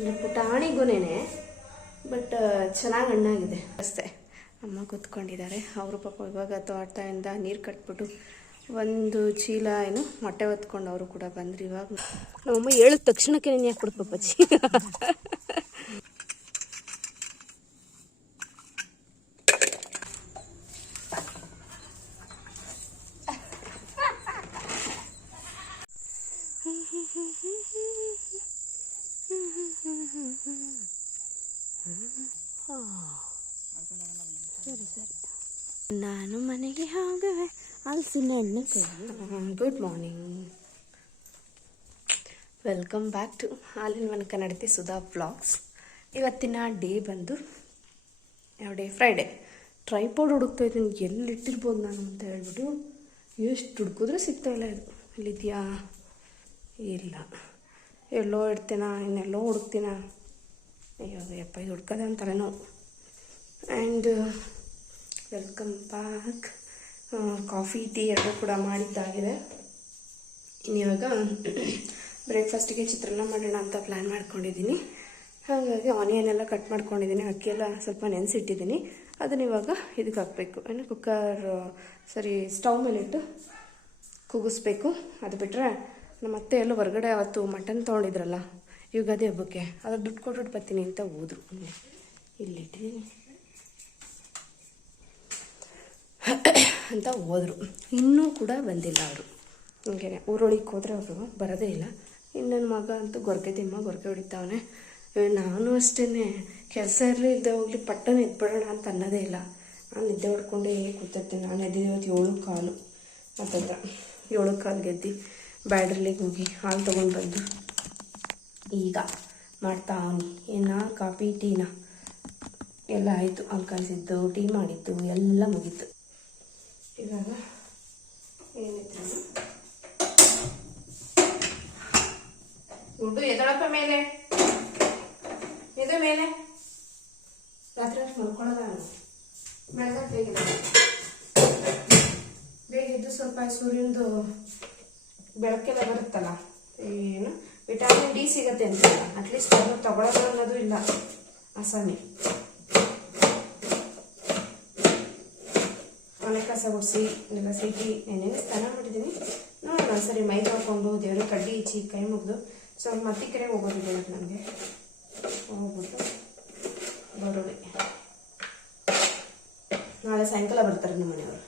ಇದು ಪುಟಾಣಿಗೂನೇ ಬಟ್ ಚೆನ್ನಾಗಿ ಹಣ್ಣಾಗಿದೆ. ಅಷ್ಟೆ. ಅಮ್ಮ ಕೂತ್ಕೊಂಡಿದ್ದಾರೆ. ಅವರು ಪಾಪ ಇವಾಗ ತೋಟದಿಂದ ನೀರು ಕಟ್ಬಿಟ್ಟು ಒಂದು ಚೀಲ ಏನು ಮೊಟ್ಟೆ ಹೊತ್ಕೊಂಡು ಅವರು ಕೂಡ ಬಂದ್ರು ಇವಾಗ. ನಮ್ಮಮ್ಮ ಹೇಳಿದ ತಕ್ಷಣಕ್ಕೆ ನೀನು ಯಾಕೆ ಕೊಡ್ತು ಚೀಲ ಸರಿ ನಾನು ಮನೆಗೆ ಹೋಗುವೆ ಹಣ್ಣು good morning welcome back to ಹಾಲಿನ ಮನೆ ಕನ್ನಡತಿ ಸುಧಾ ವ್ಲಾಗ್ಸ್ ಇವತ್ತಿನ ಡೇ ಬಂದು, ಯಾವ ಡೇ ಫ್ರೈಡೇ ಟ್ರೈಪೋಡ್ ಹುಡುಕ್ತಾ ಇದ್ದೀನಿ. ಎಲ್ಲಿ ಇಟ್ಟಿರ್ಬೋದು ನಾನು ಅಂತ ಹೇಳ್ಬಿಟ್ಟು, ಎಷ್ಟು ಹುಡುಕಿದ್ರೆ ಸಿಗ್ತಾ ಇಲ್ಲ ಇದು. ಇಲ್ಲಿದೆಯಾ? ಇಲ್ಲ. ಎಲ್ಲೋ ಇಡ್ತೀನ? ಇನ್ನೆಲ್ಲೋ ಹುಡುಕ್ತೀನ? ಅಯ್ಯೋ ಯಪ್ಪ, ಇದು ಹುಡ್ಕೋದೆ ಅಂತಾರೇನೋ. And welcome back coffee, tea ಎರಡೂ ಕೂಡ ಮಾಡಿದ್ದಾಗಿದೆ. ಇನ್ನಿವಾಗ ಬ್ರೇಕ್ಫಾಸ್ಟಿಗೆ ಚಿತ್ರಾನ್ನ ಮಾಡೋಣ ಅಂತ ಪ್ಲ್ಯಾನ್ ಮಾಡ್ಕೊಂಡಿದ್ದೀನಿ. ಹಾಗಾಗಿ ಆನಿಯನ್ ಎಲ್ಲ ಕಟ್ ಮಾಡ್ಕೊಂಡಿದ್ದೀನಿ. ಅಕ್ಕಿ ಎಲ್ಲ ಸ್ವಲ್ಪ ನೆನೆಸಿಟ್ಟಿದ್ದೀನಿ. ಅದನ್ನ ಇವಾಗ ಇದಕ್ಕೆ ಹಾಕಬೇಕು. ಏನು ಕುಕ್ಕರ್ ಸರಿ ಸ್ಟವ್ ಮೇಲಿಟ್ಟು ಕುಗಿಸ್ಬೇಕು. ಅದು ಬಿಟ್ಟರೆ ನಮ್ಮ ಅತ್ತೆ ಎಲ್ಲ ಹೊರಗಡೆ ಅವತ್ತು ಮಟನ್ ತೊಗೊಂಡಿದ್ರಲ್ಲ, ಯುಗಾದಿ ಹಬ್ಬಕ್ಕೆ ಅದ್ರ ದುಡ್ಡು ಕೊಟ್ಬಿಟ್ಟು ಬರ್ತೀನಿ ಅಂತ ಹೋದ್ರು. ಇಲ್ಲಿಟ್ಟಿದ್ದೀನಿ ಅಂತ ಹೋದರು. ಇನ್ನೂ ಕೂಡ ಬಂದಿಲ್ಲ ಅವರು. ಹಂಗೆ ಊರೊಳಗೆ ಹೋದರೆ ಅವರು ಬರೋದೇ ಇಲ್ಲ. ಇನ್ನು ನನ್ನ ಮಗ ಅಂತೂ ಗೊರಕೆ ತಿಮ್ಮ ಗೊರಕೆ ಹೊಡಿತಾವನೆ. ನಾನು ಅಷ್ಟೇ ಕೆಲಸ ಇರಲಿ ಇದ್ದ ಹೋಗ್ಲಿ ಪಟ್ಟನ ಎದ್ಬಿಡೋಣ ಅಂತ ಅನ್ನೋದೇ ಇಲ್ಲ. ನಾನು ನಿದ್ದೆ ಹೊಡ್ಕೊಂಡೇ ಕೂತಿರ್ತೀನಿ. ನಾನು ಎದ್ದಿದ್ದು ಏಳು ಕಾಲು. ಅಂತಂದ್ರೆ ಏಳು ಕಾಲು ಗೆದ್ದು ಬ್ಯಾಡ್ರಲ್ಲಿಗೆ ಹೋಗಿ ಹಾಲು ತೊಗೊಂಡು ಬಂದು. ಈಗ ಮಾಡ್ತಾ ಅವನಿ. ಏನ, ಕಾಫಿ, ಟೀನ? ಎಲ್ಲ ಆಯಿತು. ಹಾಲು ಕಲಿಸಿದ್ದು ಟೀ ಮಾಡಿದ್ದು, ಎಲ್ಲ ಮುಗೀತು. ಇವಾಗ ಏನಿತ್ತು ಗುಡ್ಡು ಎದಳಪ್ಪ ಮೇಲೆ? ಇದೆ ಮೇಲೆ? ರಾತ್ರಿ ಅಷ್ಟು ಮಲ್ಕೊಳ್ಳೋದ ಬೆಳಗ್ಗೆ ಬೇಗ ಬೇಗ ಎದ್ದು ಸ್ವಲ್ಪ ಸೂರ್ಯನದು ಬೆಳಕೆಲ್ಲ ಬರುತ್ತಲ್ಲ, ಏನು? ವಿಟಮಿನ್ ಡಿ ಸಿಗತ್ತೆ ಅಂತ. ಅಟ್ಲೀಸ್ಟ್ ಅದು ತಗೊಳ್ಳೋದು ಅನ್ನೋದು ಇಲ್ಲ. ಅಸಾಮಿ ಮನೆ ಕಸ ಗುಡಿಸಿ ಎಲ್ಲ ನೆನೆ ಸ್ನಾನ ಮಾಡಿದ್ದೀನಿ. ನೋಡೋಣ ಸರಿ ಮೈ ತೊಳ್ಕೊಂಡು ದೇವರು ಕಡ್ಡಿ ಈಚಿ ಕೈ ಮುಗಿದು ಸ್ವಲ್ಪ ಮತ್ತೆ ಕಡೆ ಹೋಗೋದು ಬೆಳಗ್ಗೆ ನನಗೆ ಹೋಗ್ಬಿಟ್ಟು ಬರೋದೆ. ನಾಳೆ ಸಾಯಂಕಾಲ ಬರ್ತಾರೆ ನಮ್ಮ ಮನೆಯವರು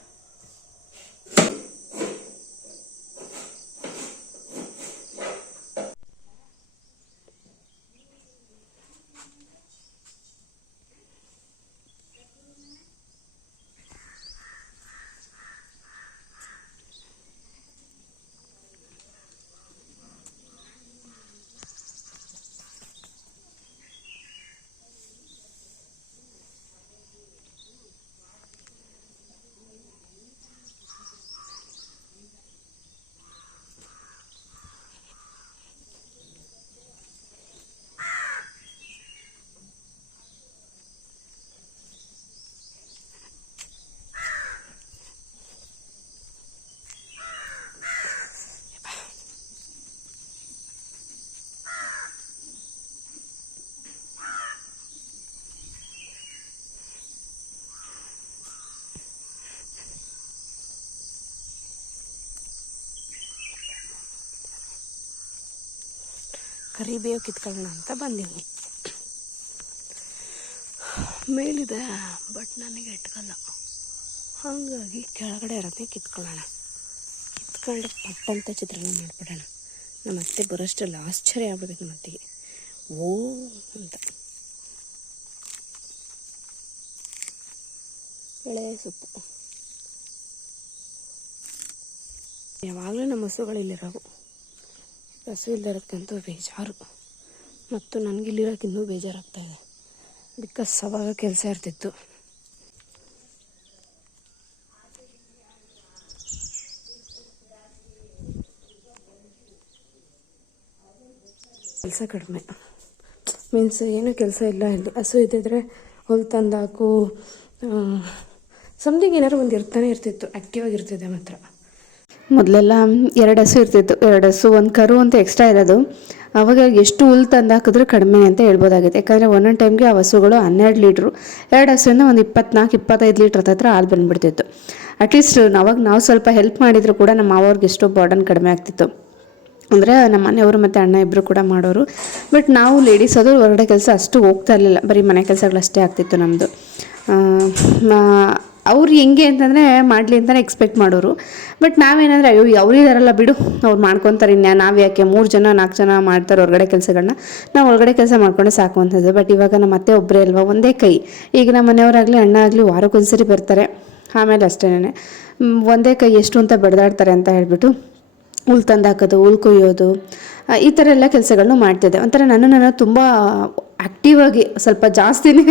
ಕರಿಬೇವು ಕಿತ್ಕೊಳ್ಳೋಣ ಅಂತ ಬಂದೀನಿ. ಮೇಲಿದೆ ಬಟ್ ನನಗೆ ಇಟ್ಕಲ್ಲ. ಹಾಗಾಗಿ ಕೆಳಗಡೆ ಇರೋದೇ ಕಿತ್ಕೊಳ್ಳೋಣ. ಕಿತ್ಕೊಂಡು ಪಟ್ಟಂತ ಚಿತ್ರಾನ್ನ ಮಾಡಿಬಿಡೋಣ. ನಮ್ಮ ಅತ್ತೆ ಬರೋಷ್ಟರಲ್ಲಿ ಆಶ್ಚರ್ಯ ಆಗ್ಬಿಡ್ಬೇಕು ನಮ್ಮ ಅತ್ತೆಗೆ. ಓ ಅಂತ. ಎಳೆ ಸೊಪ್ಪು. ಯಾವಾಗಲೂ ನಮ್ಮ ಹಸುಗಳು ಇಲ್ಲಿರೋವು. ಹಸು ಇಲ್ಲದಕ್ಕಂತೂ ಬೇಜಾರು. ಮತ್ತು ನನಗೆ ಇಲ್ಲಿರೋಕೆ ಇನ್ನೂ ಬೇಜಾರಾಗ್ತಾ ಇದೆ. ಬಿಕಾಸ್ ಅವಾಗ ಕೆಲಸ ಇರ್ತಿತ್ತು. ಕೆಲಸ ಕಡಿಮೆ. ಮೀನ್ಸ್ ಏನೂ ಕೆಲಸ ಇಲ್ಲ ಇಲ್ಲಿ. ಹಸು ಇದ್ದಿದ್ರೆ ಹೊಲ್ ತಂದಾಕು ಸಮಥಿಂಗ್ ಏನಾದ್ರು ಒಂದು ಇರ್ತಾನೆ ಇರ್ತಿತ್ತು. ಆ್ಯಕ್ಟಿವ್ ಆಗಿರ್ತಿದ್ದೆ ಮಾತ್ರ. ಮೊದಲೆಲ್ಲ ಎರಡು ಹಸು ಇರ್ತಿತ್ತು ಎರಡು ಹಸು ಒಂದು ಕರು ಅಂತ ಎಕ್ಸ್ಟ್ರಾ ಇರೋದು. ಅವಾಗ ಎಷ್ಟು ಹುಲ್ ತಂದು ಹಾಕಿದ್ರೆ ಕಡಿಮೆ ಅಂತ ಹೇಳ್ಬೋದಾಗಿದೆ ಯಾಕಂದರೆ ಒಂದೊಂದು ಟೈಮ್ಗೆ ಆ ಹಸುಗಳು ಹನ್ನೆರಡು ಲೀಟ್ರು ಎರಡು ಹಸುವಿಂದ ಒಂದು ಇಪ್ಪತ್ನಾಲ್ಕು ಇಪ್ಪತ್ತೈದು ಲೀಟ್ರ್ ಹತ್ರ ಹಾಲು ಬಂದುಬಿಡ್ತಿತ್ತು. ಅಟ್ಲೀಸ್ಟ್ ಅವಾಗ ನಾವು ಸ್ವಲ್ಪ ಹೆಲ್ಪ್ ಮಾಡಿದರೂ ಕೂಡ ನಮ್ಮ ಮಾವವ್ರಿಗೆ ಎಷ್ಟೋ ಬಾರ್ಡನ್ ಕಡಿಮೆ ಆಗ್ತಿತ್ತು. ಅಂದರೆ ನಮ್ಮ ಮನೆಯವರು ಮತ್ತು ಅಣ್ಣ ಇಬ್ಬರು ಕೂಡ ಮಾಡೋರು. ಬಟ್ ನಾವು ಲೇಡೀಸ್ ಅದು ಹೊರಗಡೆ ಕೆಲಸ ಅಷ್ಟು ಹೋಗ್ತಾ ಇರಲಿಲ್ಲ. ಬರೀ ಮನೆ ಕೆಲಸಗಳಷ್ಟೇ ಆಗ್ತಿತ್ತು ನಮ್ಮದು ಅವ್ರು ಹೆಂಗೆ ಅಂತಂದರೆ ಮಾಡಲಿ ಅಂತಲೇ ಎಕ್ಸ್ಪೆಕ್ಟ್ ಮಾಡೋರು. ಬಟ್ ನಾವೇನಂದರೆ, ಅಯ್ಯೋ, ಅವ್ರು ಇದಾರಲ್ಲ ಬಿಡು, ಅವ್ರು ಮಾಡ್ಕೊತಾರೆ ಇನ್ಯಾ, ನಾವು ಯಾಕೆ ಮೂರು ಜನ, ನಾಲ್ಕು ಜನ ಮಾಡ್ತಾರೆ ಹೊರಗಡೆ ಕೆಲಸಗಳನ್ನ ನಾವು ಒಳಗಡೆ ಕೆಲಸ ಮಾಡ್ಕೊಂಡೆ ಸಾಕು ಅಂತದ್ದು ಬಟ್ ಇವಾಗ ನಮ್ಮ ಅತ್ತೆ ಒಬ್ಬರೇ ಅಲ್ವಾ, ಒಂದೇ ಕೈ. ಈಗ ನಮ್ಮ ಮನೆಯವರಾಗಲಿ, ಅಣ್ಣ ಆಗಲಿ ವಾರಕ್ಕೊಂದ್ಸರಿ ಬರ್ತಾರೆ. ಆಮೇಲೆ ಅಷ್ಟೇನೆ. ಒಂದೇ ಕೈ ಎಷ್ಟು ಅಂತ ಬಡ್ದಾಡ್ತಾರೆ ಅಂತ ಹೇಳ್ಬಿಟ್ಟು ಹುಲ್ ತಂದು ಹಾಕೋದು ಹುಲ್ ಕೊಯ್ಯೋದು ಈ ಥರ ಎಲ್ಲ ಕೆಲಸಗಳನ್ನು ಮಾಡ್ತಿದ್ದೆ. ಒಂಥರ ನಾನು ನಾನು ತುಂಬ ಆ್ಯಕ್ಟಿವ್ ಆಗಿ ಸ್ವಲ್ಪ ಜಾಸ್ತಿನೇ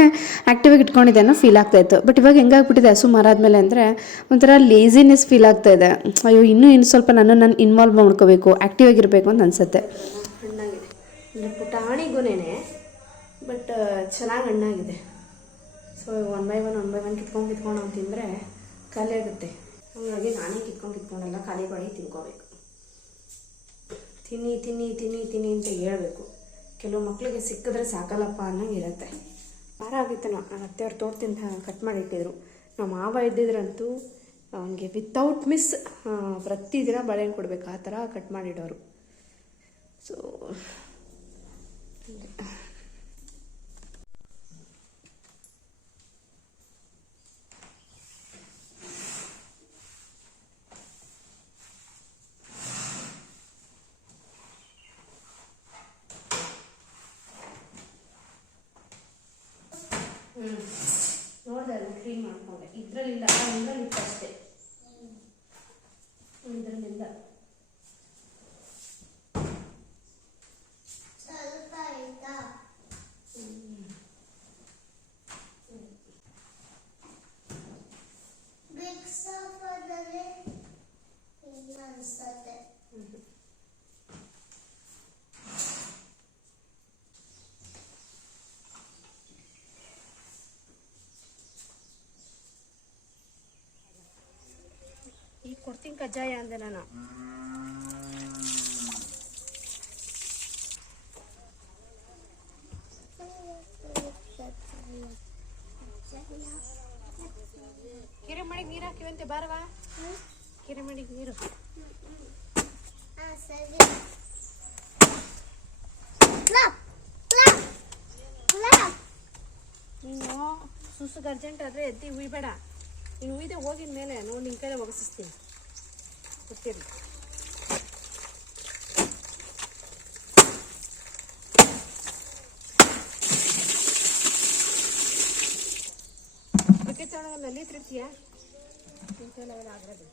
ಆ್ಯಕ್ಟಿವ್ ಆಗಿ ಇಟ್ಕೊಂಡಿದ್ದೆ ಅನ್ನೋ ಫೀಲ್ ಆಗ್ತಾ ಇತ್ತು. ಬಟ್ ಇವಾಗ ಹೆಂಗಾಗ್ಬಿಟ್ಟಿದೆ ಹಸು ಮಾರಾದ್ಮೇಲೆ ಅಂದರೆ ಒಂಥರ ಲೇಸಿನೆಸ್ ಫೀಲ್ ಆಗ್ತಾ ಇದೆ. ಅಯ್ಯೋ, ಇನ್ನೂ ಇನ್ನು ಸ್ವಲ್ಪ ನಾನು ನಾನು ಇನ್ವಾಲ್ವ್ ಮಾಡ್ಕೋಬೇಕು ಆ್ಯಕ್ಟಿವ್ ಆಗಿರಬೇಕು ಅಂತ ಅನಿಸುತ್ತೆ. ಪುಟಾಣಿಗೂನೇನೆ ಬಟ್ ಚೆನ್ನಾಗಿ ಹಣ್ಣಾಗಿದೆ. So one by one one by one ಕಿತ್ಕೊಂಡು ಕಿತ್ಕೊಂಡು ನಾವು ತಿಂದರೆ ಖಾಲಿ ಆಗುತ್ತೆ. ಹಾಗಾಗಿ ನಾನೇ ಕಿತ್ಕೊಂಡು ಕಿತ್ಕೊಂಡೆಲ್ಲ ಖಾಲಿ ಮಾಡಿ ತಿನ್ಕೋಬೇಕು. ತಿನ್ನಿ ತಿನ್ನಿ ತಿನ್ನಿ ತಿನ್ನಿ ಅಂತ ಹೇಳಬೇಕು. ಕೆಲವು ಮಕ್ಕಳಿಗೆ ಸಿಕ್ಕಿದ್ರೆ ಸಾಕಲ್ಲಪ್ಪ ಅನ್ನಂಗೆ ಇರುತ್ತೆ. ಭಾರ ಆಗಿತ್ತು ನಾ ನನ್ನ ಅತ್ತೆಯವ್ರು ತೋಟದಿಂದ ಕಟ್ ಮಾಡಿ ಇಟ್ಟಿದ್ರು. ನಮ್ಮ ಮಾವ ಇದ್ದಿದ್ರಂತೂ ಅವನಿಗೆ ವಿತೌಟ್ ಮಿಸ್ ಪ್ರತಿದಿನ ಬಳೆ ಕೊಡಬೇಕು, ಆ ಥರ ಕಟ್ ಮಾಡಿಡೋರು. ಸೊ ನೋಡಿದೆ ಅದನ್ನ ಕ್ಲೀನ್ ಮಾಡ್ಕೊಂಡೆ ಇದರಲ್ಲಿಲ್ಲ ಇದರಲ್ಲಿ ಅಷ್ಟೇ ಇದರಲ್ಲಿಲ್ಲ ಸ್ವಲ್ಪ ಆಯ್ತಾ ಬಿಗ್ ಸೋಫಾದಲ್ಲಿ ಇಲ್ಲ ಅನ್ಸತ್ತೆ ಈಗ ಕೊಡ್ತೀನಿ ಕಜ್ಜಾಯ ಅಂದೆ ನಾನು. ಕಿರಿಮಣಿಗೆ ನೀರು ಹಾಕಿವಂತೆ ಬಾರವಾ ಕಿರಿಮಣಿಗೆ ನೀರು. ನೀನು ಸುಸುಗೆ ಅರ್ಜೆಂಟ್ ಆದರೆ ಎದ್ದಿ ಉಯ್ಬೇಡ. ನೀನು ಉಯ್ದೆ ಹೋಗಿದ ಮೇಲೆ ನೋಡಿ ನಿನ್ನ ಕೈಲೇ ಒಗಸಿಸ್ತೀನಿ ಗೊತ್ತಿರಲಿ ಅದಕ್ಕೆ ತಗೊಂಡು ನಲ್ಲಿ ತಿರ್ತೀಯಾ ನಿನ್ನ ಕೈಲೆಲ್ಲ ಆಗೋದು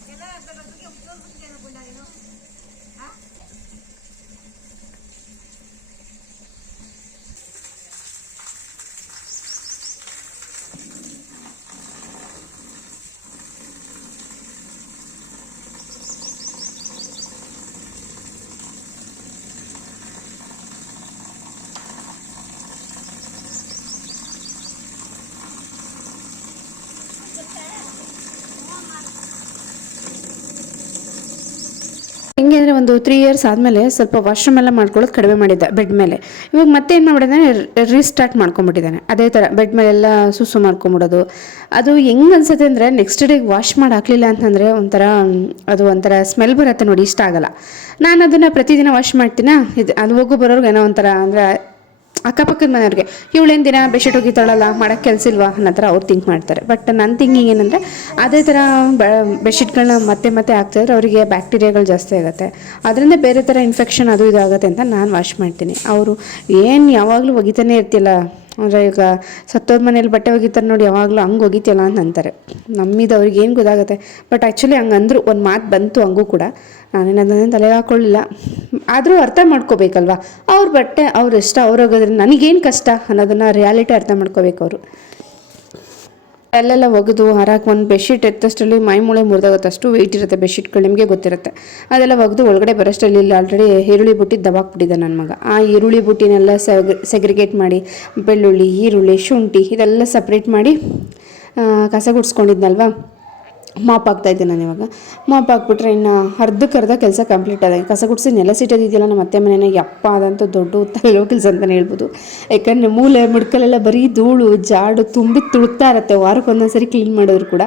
ಹೆಂಗೆ ಅಂದರೆ ಒಂದು ತ್ರೀ ಇಯರ್ಸ್ ಆದಮೇಲೆ ಸ್ವಲ್ಪ ವಾಶ್ರೂಮ್ ಎಲ್ಲ ಮಾಡ್ಕೊಳ್ಳೋದು ಕಡಿಮೆ ಮಾಡಿದ್ದೆ ಬೆಡ್ ಮೇಲೆ. ಇವಾಗ ಮತ್ತೆ ಏನು ಮಾಡಿದ್ದಾನೆ ರೀಸ್ಟಾರ್ಟ್ ಮಾಡ್ಕೊಂಬಿಟ್ಟಿದ್ದಾನೆ ಅದೇ ಥರ ಬೆಡ್ ಮೇಲೆಲ್ಲ ಸುಸು ಮಾಡ್ಕೊಂಬಿಡೋದು ಅದು ಹೆಂಗೆ ಅನ್ಸುತ್ತೆ ಅಂದರೆ ನೆಕ್ಸ್ಟ್ ಡೇಗೆ ವಾಶ್ ಮಾಡಿ ಹಾಕ್ಲಿಲ್ಲ ಅಂತಂದರೆ ಒಂಥರ, ಅದು ಒಂಥರ ಸ್ಮೆಲ್ ಬರುತ್ತೆ ನೋಡಿ, ಇಷ್ಟ ಆಗಲ್ಲ. ನಾನು ಅದನ್ನು ಪ್ರತಿದಿನ ವಾಶ್ ಮಾಡ್ತೀನ? ಇದು, ಅದು ಹೋಗೋ ಬರೋರ್ಗೆ ಏನೋ ಒಂಥರ ಅಂದರೆ ಅಕ್ಕಪಕ್ಕದ ಮನೆಯವ್ರಿಗೆ, ಇವಳೇನು ದಿನ ಬೆಡ್ಶೀಟ್ ಒಗಿತಾಳಲ್ಲ ಮಾಡೋಕ್ಕೆ ಕೆಲಸ ಇಲ್ವಾ? ಅನ್ನೋ ಥರ ಅವ್ರು ಥಿಂಕ್ ಮಾಡ್ತಾರೆ. ಬಟ್ ನನ್ನ ಥಿಂಕಿಂಗ್ ಏನಂದರೆ, ಅದೇ ಥರ ಬೆಡ್ಶೀಟ್ಗಳನ್ನ ಮತ್ತೆ ಮತ್ತೆ ಹಾಕ್ತಾಯಿದ್ರೆ ಅವರಿಗೆ ಬ್ಯಾಕ್ಟೀರಿಯಾಗಳು ಜಾಸ್ತಿ ಆಗುತ್ತೆ. ಅದರಿಂದ ಬೇರೆ ಥರ ಇನ್ಫೆಕ್ಷನ್ ಅದು ಇದಾಗುತ್ತೆ ಅಂತ ನಾನು ವಾಶ್ ಮಾಡ್ತೀನಿ. ಅವರು, ಏನು ಯಾವಾಗಲೂ ಒಗಿತಾನೆ ಇರ್ತಿಲ್ಲ ಅಂದರೆ ಈಗ ಸತ್ತೋದ ಮನೇಲಿ ಬಟ್ಟೆ ಒಗಿತಾರೆ ನೋಡಿ, ಯಾವಾಗಲೂ ಹಂಗೆ ಒಗಿತಿಯಲ್ಲ ಅಂತ ಅಂತಾರೆ. ನಮ್ಮಿದ ಅವ್ರಿಗೆ ಏನು ಗೊತ್ತಾಗುತ್ತೆ? ಬಟ್ ಆ್ಯಕ್ಚುಲಿ ಹಂಗೆ ಅಂದರು ಒಂದು ಮಾತು ಬಂತು ಹಂಗೂ ಕೂಡ. ನಾನೇನು ಅದನ್ನೇನು ತಲೆಗೆ ಹಾಕೊಳ್ಳಿಲ್ಲ ಆದರೂ ಅರ್ಥ ಮಾಡ್ಕೋಬೇಕಲ್ವಾ? ಅವ್ರ ಬಟ್ಟೆ, ಅವ್ರ ಇಷ್ಟ, ಅವ್ರು ಹೋಗೋದ್ರಿಂದ ನನಗೇನು ಕಷ್ಟ ಅನ್ನೋದನ್ನು ರಿಯಾಲಿಟಿ ಅರ್ಥ ಮಾಡ್ಕೋಬೇಕು ಅವರು. ಅಲ್ಲೆಲ್ಲ ಒಗೆದು ಹರಾಕ್ ಒಂದು ಬೆಡ್ಶೀಟ್ ಎತ್ತಷ್ಟರಲ್ಲಿ ಮೈ ಮೂಳೆ ಮುರಿದಾಗುತ್ತೆ ಅಷ್ಟು ವೆಯ್ಟ್ ಇರುತ್ತೆ ಬೆಡ್ಶೀಟ್ಗಳು, ನಿಮಗೆ ಗೊತ್ತಿರುತ್ತೆ. ಅದೆಲ್ಲ ಒಗೆದು ಒಳಗಡೆ ಬರೋಷ್ಟರಲ್ಲಿ ಇಲ್ಲಿ ಆಲ್ರೆಡಿ ಈರುಳ್ಳಿ ಬುಟ್ಟಿ ದಬಾಕ್ಬಿಟ್ಟಿದ್ದೆ ನನ್ನ ಮಗ. ಆ ಈರುಳ್ಳಿ ಬುಟ್ಟಿನೆಲ್ಲ ಸೆಗ್ರಿಗೇಟ್ ಮಾಡಿ, ಬೆಳ್ಳುಳ್ಳಿ, ಈರುಳ್ಳಿ, ಶುಂಠಿ ಇದೆಲ್ಲ ಸಪ್ರೇಟ್ ಮಾಡಿ ಕಸ ಗುಡಿಸ್ಕೊಂಡಿದ್ನಲ್ವಾ ಮಾಪ್ ಹಾಕ್ತಾ ಇದ್ದೆ ನಾನು ಇವಾಗ ಮಾಪ್ ಹಾಕ್ಬಿಟ್ರೆ ಇನ್ನು ಅರ್ಧಕ್ಕೆ ಅರ್ಧ ಕೆಲಸ ಕಂಪ್ಲೀಟ್ ಆದಾಗ ಕಸ ಗುಡಿಸಿ ನೆಲ ಸಿಟ್ಟೋದಿದೆಯಲ್ಲ ನಮ್ಮ ಅತ್ತೆ ಮನೆಯ ಯಪ್ಪ ಆದಂಥ ದೊಡ್ಡ ತಲೆನೋ ಕೆಲಸ ಅಂತಲೇ ಹೇಳ್ಬೋದು. ಯಾಕಂದರೆ ಮೂಲೆ ಮುಡ್ಕಲೆಲ್ಲ ಬರೀ ಧೂಳು, ಜಾಡು ತುಂಬಿ ತುಳುಕ್ತಾ ಇರುತ್ತೆ. ವಾರಕ್ಕೆ ಒಂದೊಂದು ಸರಿ ಕ್ಲೀನ್ ಮಾಡಿದ್ರು ಕೂಡ.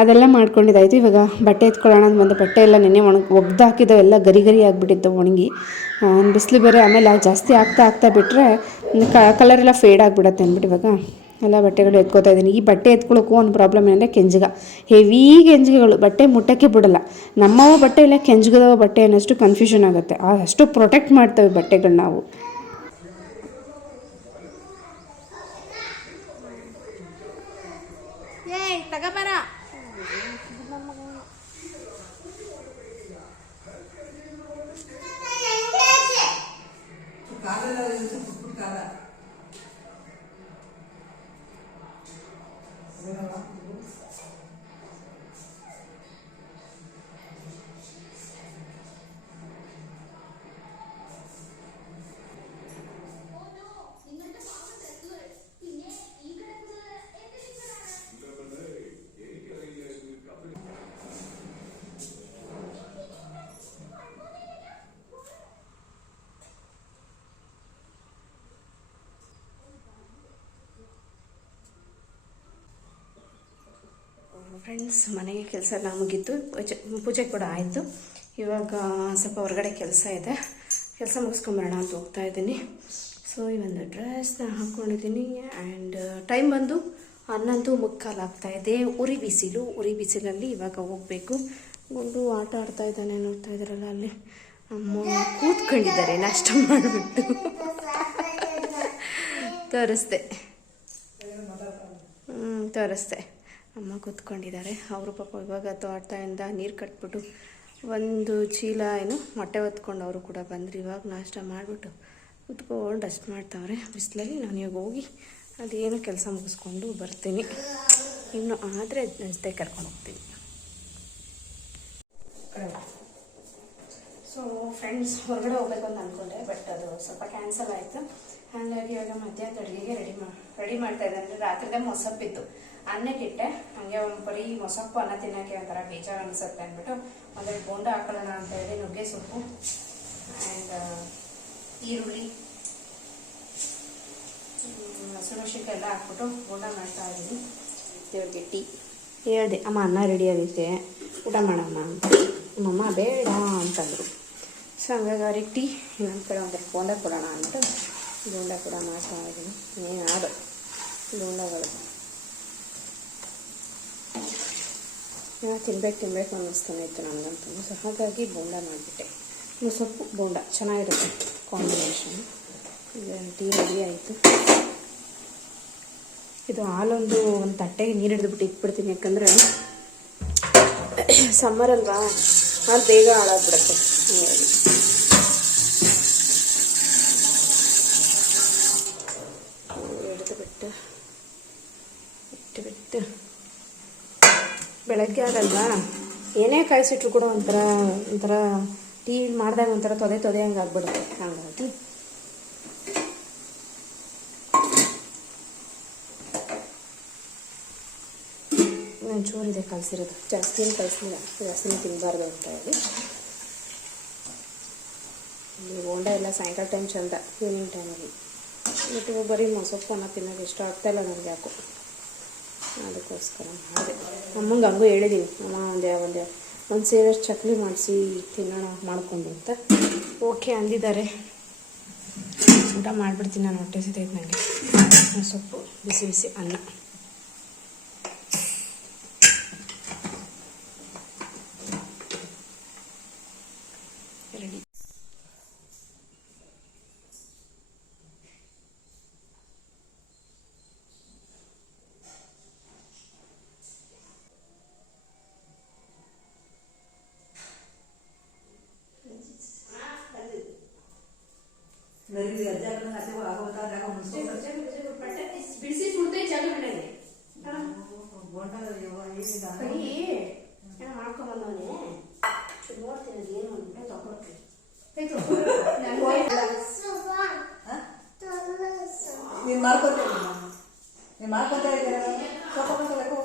ಅದೆಲ್ಲ ಮಾಡ್ಕೊಂಡಿದ್ದಾಯಿತು. ಇವಾಗ ಬಟ್ಟೆ ಎತ್ಕೊಳ್ಳೋಣ ಅಂತ ಬಂದು. ಬಟ್ಟೆ ಎಲ್ಲ ನೆನೆ ಒಣ ಒಗ್ದು ಹಾಕಿದ್ದಾವೆಲ್ಲ ಗರಿ ಗರಿ ಆಗಿಬಿಟ್ಟಿತ್ತು ಒಣಗಿ. ಬಿಸಿಲು ಬೇರೆ ಆಮೇಲೆ ಜಾಸ್ತಿ ಆಗ್ತಾ ಆಗ್ತಾ ಬಿಟ್ಟರೆ ಕಲರೆಲ್ಲ ಫೇಡ್ ಆಗಿಬಿಡತ್ತೆ ಅಂದ್ಬಿಟ್ಟು ಇವಾಗ ಎಲ್ಲ ಬಟ್ಟೆಗಳು ಎತ್ಕೋತಾ ಇದ್ದೀನಿ. ಈ ಬಟ್ಟೆ ಎತ್ಕೊಳ್ಳೋಕ್ಕೂ ಒಂದು ಪ್ರಾಬ್ಲಮ್ ಏನಂದರೆ ಕೆಂಜಿಗ. ಹೆವಿ ಕೆಂಜಿಗೆಗಳು. ಬಟ್ಟೆ ಮುಟ್ಟಕ್ಕೆ ಬಿಡಲ್ಲ. ನಮ್ಮವ ಬಟ್ಟೆ ಇಲ್ಲ ಕೆಂಜಿಗದವ ಬಟ್ಟೆ ಅನ್ನೋಷ್ಟು ಕನ್ಫ್ಯೂಷನ್ ಆಗುತ್ತೆ. ಅಷ್ಟು ಪ್ರೊಟೆಕ್ಟ್ ಮಾಡ್ತವೆ ಬಟ್ಟೆಗಳು ನಾವು. ಫ್ರೆಂಡ್ಸ್ ಮನೆಗೆ ಕೆಲಸ ಎಲ್ಲ ಮುಗೀತು. ಪೂಜೆ ಕೂಡ ಆಯಿತು. ಇವಾಗ ಸ್ವಲ್ಪ ಹೊರಗಡೆ ಕೆಲಸ ಇದೆ. ಕೆಲಸ ಮುಗಿಸ್ಕೊಂಬರೋಣ ಅಂತ ಹೋಗ್ತಾ ಇದ್ದೀನಿ. ಸೊ ಈ ಒಂದು ಡ್ರೆಸ್ನ ಹಾಕ್ಕೊಂಡಿದ್ದೀನಿ ಆ್ಯಂಡ್ ಟೈಮ್ ಬಂದು ಹನ್ನೊಂದು ಮುಕ್ಕಾಲು ಇದೆ. ಉರಿ ಬಿಸಿಲು, ಉರಿ ಬಿಸಿಲಲ್ಲಿ ಇವಾಗ ಹೋಗಬೇಕು. ಗುಂಡು ಆಟ ಆಡ್ತಾ ಇದ್ದಾನೆ ನೋಡ್ತಾ ಇದ್ದಾರಲ್ಲ ಅಲ್ಲಿ. ಅಮ್ಮ ಕೂತ್ಕೊಂಡಿದ್ದಾರೆ, ನಾಷ್ಟ ಮಾಡಿಬಿಟ್ಟು. ತೋರಿಸ್ದೆ. ಹ್ಞೂ ತೋರಿಸ್ದೆ. ಅಮ್ಮ ಕೂತ್ಕೊಂಡಿದ್ದಾರೆ. ಅವರು ಪಾಪ ಇವಾಗ ತೋಟದಿಂದ ನೀರು ಕಟ್ಬಿಟ್ಟು ಒಂದು ಚೀಲ ಏನು ಮೊಟ್ಟೆ ಹೊತ್ಕೊಂಡು ಅವರು ಕೂಡ ಬಂದರು. ಇವಾಗ ನಾಷ್ಟ ಮಾಡಿಬಿಟ್ಟು ಕೂತ್ಕೊಂಡು ರೆಸ್ಟ್ ಮಾಡ್ತಾವ್ರೆ. ಬಿಸಿಲಲ್ಲಿ ನಾನು ಇವಾಗ ಹೋಗಿ ಅದೇನು ಕೆಲಸ ಮುಗಿಸ್ಕೊಂಡು ಬರ್ತೀನಿ. ಇನ್ನು ಆದರೆ ಜೊತೆ ಕರ್ಕೊಂಡು ಹೋಗ್ತೀನಿ. ಸೊ ಫ್ರೆಂಡ್ಸ್ ಹೊರಗಡೆ ಹೋಗ್ಬೇಕು ಅಂತ ಅಂದ್ಕೊಂಡೆ ಬಟ್ ಅದು ಸ್ವಲ್ಪ ಕ್ಯಾನ್ಸಲ್ ಆಯಿತು. ಹಾಗಾಗಿ ಇವಾಗ ಮಧ್ಯಾಹ್ನದ ಅಡುಗೆಗೆ ರೆಡಿ ಮಾ ರೆಡಿ ಮಾಡ್ತಾ ಇದ್ದೆ. ಅಂದರೆ ರಾತ್ರಿದೇ ಮೊಸಪ್ಪಿತ್ತು ಅನ್ನಕ್ಕಿಟ್ಟೆ ಹಂಗೆ ಒಂದು ಬರೀ ಮೊಸಪ್ಪು ಅನ್ನ ತಿನ್ನೋಕ್ಕೆ ಒಂಥರ ಬೇಜಾರು ಅನಿಸುತ್ತೆ ಅಂದ್ಬಿಟ್ಟು ಒಂದೆರಡು ಬೋಂಡ ಹಾಕೊಳ್ಳೋಣ ಅಂತ ಹೇಳಿ ನುಗ್ಗೆ ಸೊಪ್ಪು ಆ್ಯಂಡ್ ಈರುಳ್ಳಿ ಎಲ್ಲ ಹಾಕ್ಬಿಟ್ಟು ಬೋಂಡ ಮಾಡ್ತಾ ಇದ್ದೀನಿ. ದೇವ್ರಿಗೆ ಟೀ ಹೇಳಿದೆ, ಅಮ್ಮ, ಅನ್ನ ರೆಡಿ ಆಗೈತೆ ಊಟ ಮಾಡಮ್ಮ ಅಂತ. ನಮ್ಮಮ್ಮ ಬೇಡ ಅಂತಂದರು. ಸೊ ಹಂಗಾಗಿ ಅವ್ರಿಗೆ ಟೀ, ಇನ್ನೊಂದು ಕಡೆ ಒಂದಷ್ಟು ಬೋಂಡ ಕೊಡೋಣ ಅಂದ್ಬಿಟ್ಟು ಬೋಂಡ ಕೂಡ ಮಾಡ್ತಾ ಇದ್ದೀನಿ. ಏನು ಆದ? ಬೋಂಡಗಳು ಏನೋ ತಿನ್ಬೇಕು ತಿನ್ಬೇಕು ಅನ್ನಿಸ್ತಾನೆ ಇತ್ತು ನನಗಂತೂ. ಸೊ ಹಾಗಾಗಿ ಬೋಂಡ ಮಾಡಿಬಿಟ್ಟೆ. ಇನ್ನು ಸೊಪ್ಪು, ಬೋಂಡ. ಚೆನ್ನಾಗಿರುತ್ತೆ ಕಾಂಬಿನೇಷನ್. ಈಗ ಟೀ ರೆಡಿ ಆಯಿತು. ಇದು ಹಾಲೊಂದು ಒಂದು ತಟ್ಟೆಗೆ ನೀರು ಹಿಡಿದ್ಬಿಟ್ಟು ಇಟ್ಬಿಡ್ತೀನಿ, ಯಾಕಂದರೆ ಸಮ್ಮರ್ ಅಲ್ವಾ? ಹಾಲು ಬೇಗ ಹಾಳಾಗ್ಬಿಡುತ್ತೆ. ಹಾಗಾಗಿ ಹಿಡಿದು ಬಿಟ್ಟು ಇಟ್ಟು ಬಿಟ್ಟು ಬೆಳಗ್ಗೆ ಆಗಲ್ವಾ? ಏನೇ ಕಾಯಿಸಿಟ್ರು ಕೂಡ ಒಂಥರ ಒಂಥರ ಟೀ ಮಾಡಿದಾಗ ಒಂಥರ ತೊದೆ ತೊದೆ ಹಂಗೆ ಆಗ್ಬಿಡುತ್ತೆ. ಹಾಗಾಗಿ ಇದೆ ಕಲಸಿರೋದು. ಜಾಸ್ತಿ ಏನು ಕಲಿಸಲಿಲ್ಲ ಜಾಸ್ತಿನೇ ತಿನ್ನಬಾರ್ದು ಅಂತ ಹೇಳಿ. ಇಲ್ಲಿ ಹೋಂಡ ಎಲ್ಲ ಸಾಯಂಕಾಲ ಟೈಮ್ ಚಂದ. ಈವ್ನಿಂಗ್ ಟೈಮಲ್ಲಿ. ಬಟ್ ಬರೀ ಮೊಸಪ್ಪು ತಿನ್ನೋದು ಇಷ್ಟ ಆಗ್ತಾಯಿಲ್ಲ ನನಗೆ ಯಾಕೋ. ಅದಕ್ಕೋಸ್ಕರ. ಅದೇ ಅಮ್ಮಂಗೆ ಹಂಗೂ ಹೇಳಿದ್ದೀನಿ ಅಮ್ಮ, ಒಂದು ಒಂದು ಒಂದು ಸೇರಷ್ಟು ಚಕ್ಲಿ ಮಾಡಿಸಿ ತಿನ್ನೋಣ, ಮಾಡಿಕೊಂಡು ಅಂತ. ಓಕೆ ಅಂದಿದ್ದಾರೆ. ಊಟ ಮಾಡಿಬಿಡ್ತೀನಿ ನಾನು, ಹೊಟ್ಟೆ ಸಿತೈತೆ ನನಗೆ ಸೊಪ್ಪು, ಬಿಸಿ ಬಿಸಿ ಅನ್ನ ರೆಡಿ ಬಿಡಿಸಿ ಸುಡ್ತೈ ಚಾಲು ಬಿಡಂಗೆ ಕೈ ಏನೋ ಮಾಡ್ಕೊಂಬಂದವನೇ ನೋಡ್ತೀನಿ ಅದು ಏನು ಅಂದ್ಬಿಟ್ಟು ತಗೊಳ್ತೀನಿ ಕೈ ನೀನು ಮಾಡ್ಕೊತೀನಿ ನೀನು ಮಾಡ್ಕೊತಾ ಇದ್ದೀರ ತಗೊಂಡ್ಬೇಕು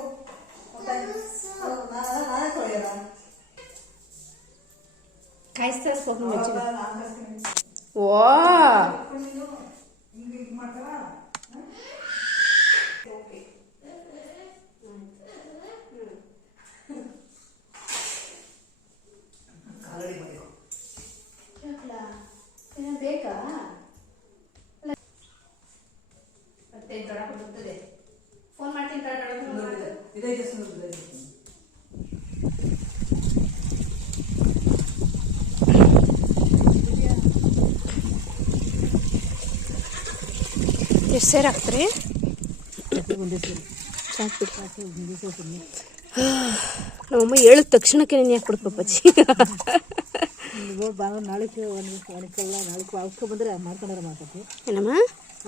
ನಾನೇ ತೊಳೆಯೋಣ ಕಾಯಿಸ್ತಾ ಸ್ಪೋಕನ್ ಮೆಚ್ಚಿನ ನಾನು ಕಳ್ಸ್ತೀನಿ ಓ ಹಿಂಗೆ ಹಿಂಗೆ ಮಾಡ್ತಾರಾ ಕಾಲಡಿ ಬಂದಿರೋ ಬೇಕಾ ಮತ್ತೆ ದೊಡ್ಡ ಬರ್ತದೆ ಫೋನ್ ಮಾಡ್ತೀನಿ ಕಡೆ ಇದೇ ಜಸ್ಟ್ ಇದೇ ಸೇರು ಹಾಕ್ತೀರಿ ನಮ್ಮಮ್ಮ ಹೇಳಿದ ತಕ್ಷಣಕ್ಕೆ ನೀನು ಯಾಕೆ ಕೊಡ್ತು ಪಪ್ಪಾಜಿ ನಾಳೆಗೆ ನಾಳೆ ನಾಳೆಗೆ ಬಂದರೆ ಮಾಡ್ಕೊಂಡ್ರೆ ಮಾಡ್ಕೊತೀವಿ ಏನಮ್ಮ?